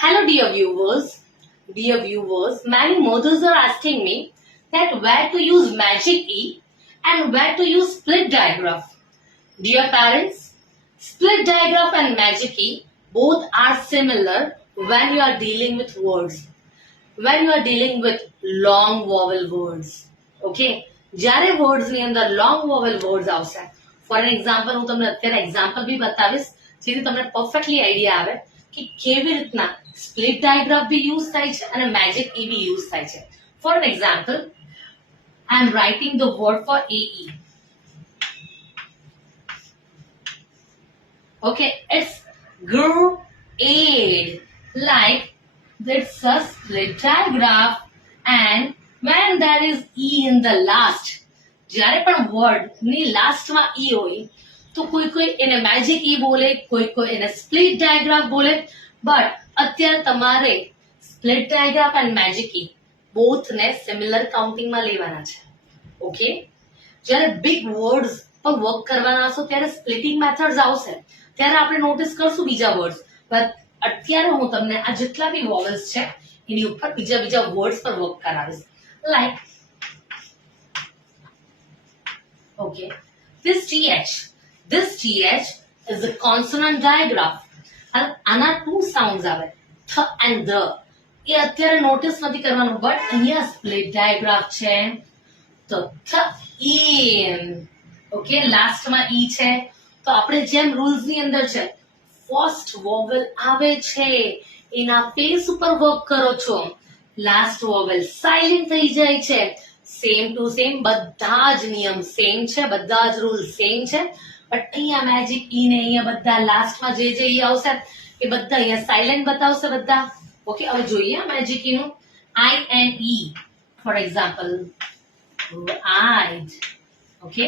Hello, dear viewers. Dear viewers, many mothers are asking me that where to use magic E and where to use split digraph. Dear parents, split digraph and magic E both are similar when you are dealing with words. When you are dealing with long vowel words. Okay? જ્યારે words ની અંદર long vowel words આવશે. For an example, હું તમને અત્યારે example બી બતાવીશ જેથી તમને perfectly idea આવે કે કેવી રીતના split digraph બી use થાય છે અને magic E બી use થાય છે. For an example, I am writing the word for AE. Okay, it's aid. Like it's a split digraph, and when there is E in the last, જ્યારે પણ word ની last માં E હોય તો કોઈ એને magic E બોલે, કોઈ એને split digraph બોલે, but અત્યારે તમારે split digraph and magic E both ને similar counting માં લેવાના છે. Okay? જ્યારે big words પર વર્ક કરવાના હશો ત્યારે splitting methods આવશે ત્યારે આપણે નોટિસ કરશું બીજા વર્ડ્સ, but અત્યારે હું તમને આ જેટલા બી વોવેલ્સ છે એની ઉપર બીજા વર્ડ્સ પર વર્ક કરાવીશ. Like, okay, this th is a consonant digraph. આના two sounds આવે, th and the. એ અત્યારે નોટિસ નથી કરવાનું, but અહીંયા split digraph છે તો th in. Okay, લાસ્ટ માં e છે તો આપણે જેમ રૂલ્સ ની અંદર છે ફર્સ્ટ વોવેલ આવે છે એના ફેસ ઉપર વર્ક કરો છો, લાસ્ટ વોવેલ સાયલેન્ટ થઈ જાય છે. સેમ ટુ સેમ બધા જ નિયમ સેમ છે, બધા જ રૂલ સેમ છે, બટ અહીંયા મેજિક ઈ ને અહીંયા બધા લાસ્ટમાં જે ઈ આવશે એ બધા અહીંયા સાયલેન્ટ બતાવશે બધા. ઓકે, હવે જોઈએ મેજિક ઈ નું I and E. For example ide. Okay,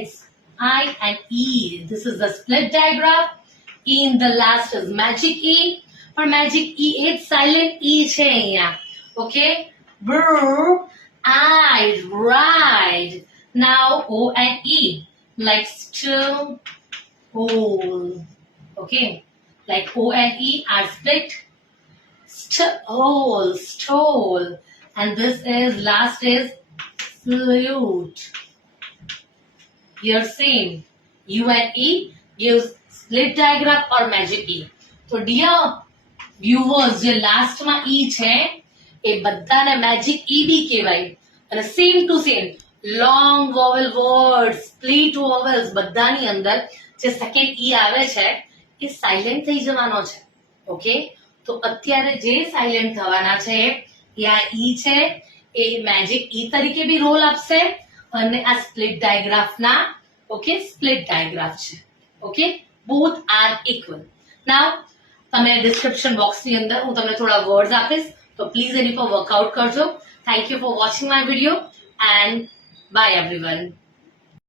it's I and E. This is the split digraph. E in the last is magic E. But magic E is silent E છે અહીંયા. Okay? Brr, I ride. Now O and E. Like still, whole. Okay? Like O and E are split. Whole, stole. And this is, last is flute. Here same. U and E gives split digraph or magic E. So dear viewers, જે last માં E છે એ બધાને magic E B કહેવાય અને same to same long vowel word, split vowels બધાની અંદર જે second E આવે છે એ સાયલેન્ટ થઈ જવાનો છે. ઓકે, તો અત્યારે જે સાયલેન્ટ થવાના છે એ આ E છે એ મેજિક E તરીકે બી રોલ આપશે અને આ સ્પ્લિટ ડાયગ્રાફ ના ઓકે સ્પ્લિટ ડાયગ્રાફ છે. Okay, both are equal. Now તમે ડિસ્ક્રિપ્શન બોક્સ ની અંદર હું તમને થોડા વર્ડ્સ આપીશ તો પ્લીઝ એની પર વર્કઆઉટ કરજો. Thank you for watching my video and by everyone.